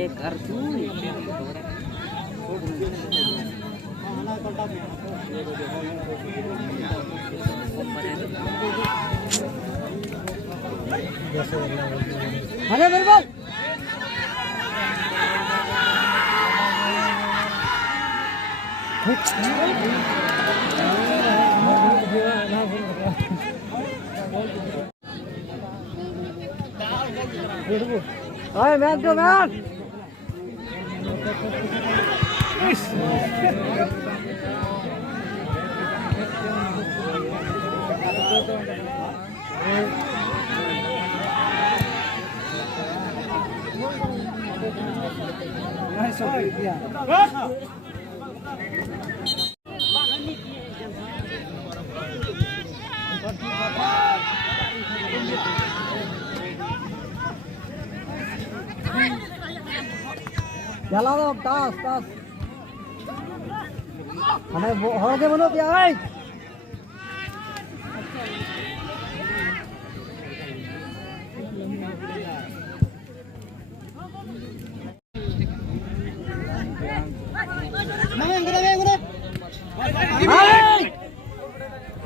एक अर्जुन अरे बिल्कुल Oi, man to man. Nice one. Yeah. चला दो टास टास हमें हो गए बनो क्या है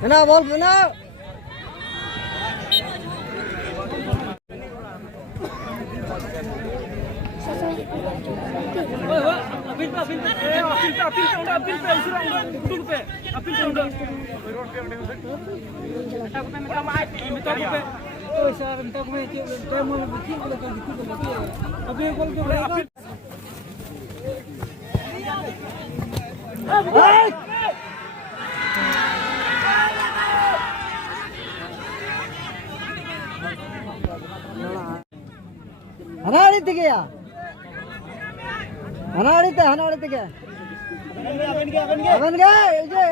बिना बोल बिना हनाड़ी क्या अपन गए जे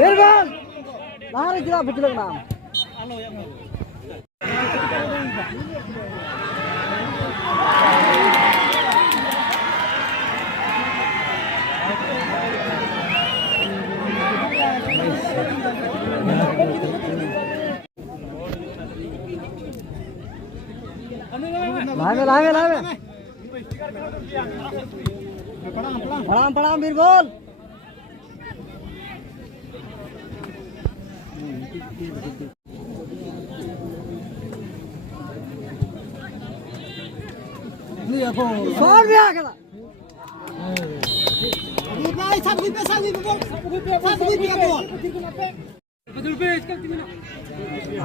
बिल्कुल बाहर जिला बचलक नाम लावे प्रणाम बीरबल सौर भी आ गया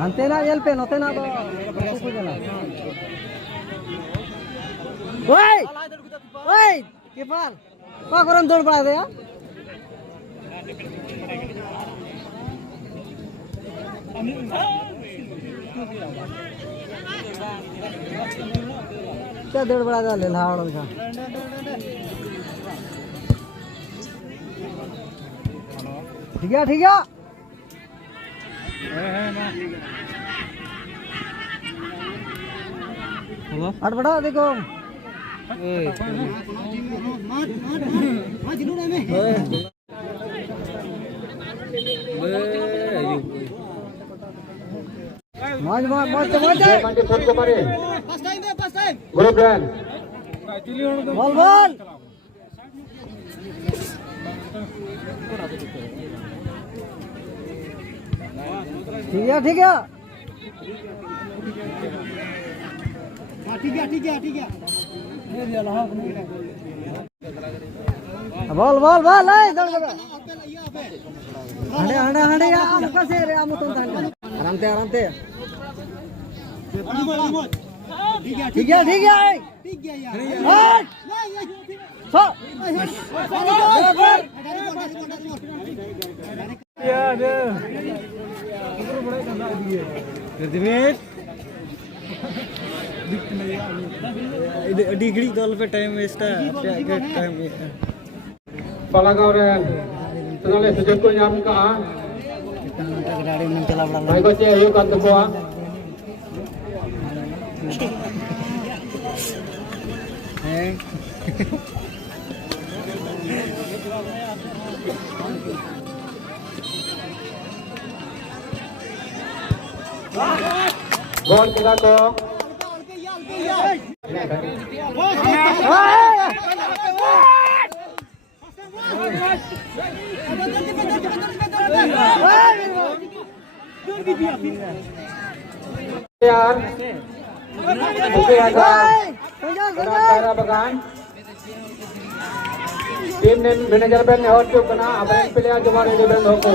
अंतेना एल पे नोतेना तो ओए ओए कीपर क्या करन दौड़ पड़ा दे यार क्या दौड़ पड़ा दे ले लाड़ का ठीक है हेलो हट बड़ा देखो ठीक है बोल हंडे आम कसे रे आम तो आराम ते ठीक है डिग्री कॉल पे टाइम वेस्ट है time Palagaw rin. Tanale sejak ko nyam ka. Mai ko che ayo kan ko. Gol kita ko. Yan. Okey ada. Cara bagan. Tim ने मैनेजर बैंक ने हॉट कना अपन प्लेयर जो मारे bank होको.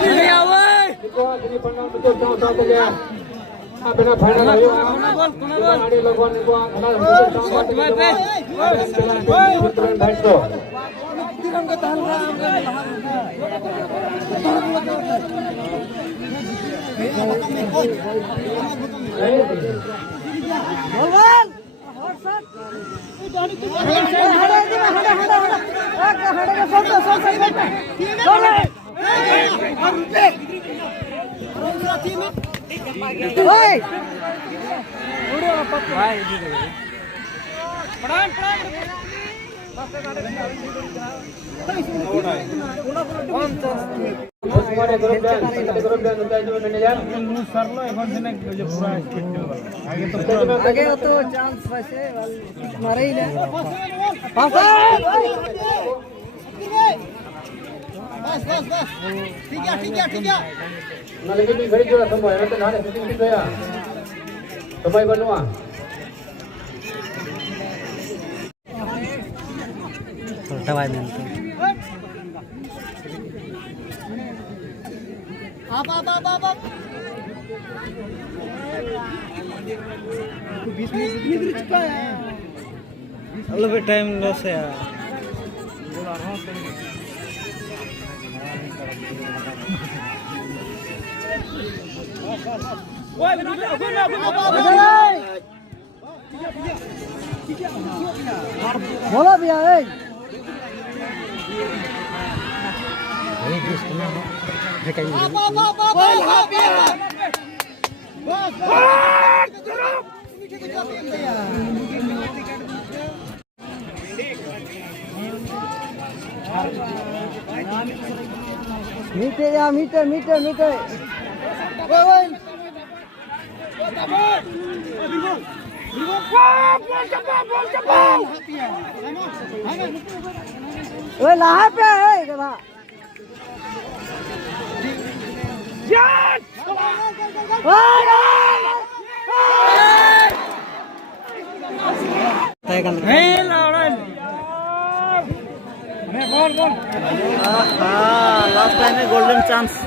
अरे आवे. देखो ini pandang betul sama-sama saja. Apena final ayo. Ada logon itu ana betul sama-sama. Betul baik tu. आगे तो चांस वैसे मारे ही ना बस ठीक है ना लेकिन भी घड़ी जोड़ा समय है तो नाले शूटिंग की गया समय बनवा दवाई में आप टाइम लॉस है बोला भैया मीटे या मीटे ओए लाहा पे है गधा लास्ट टाइम में गोल्डन चांस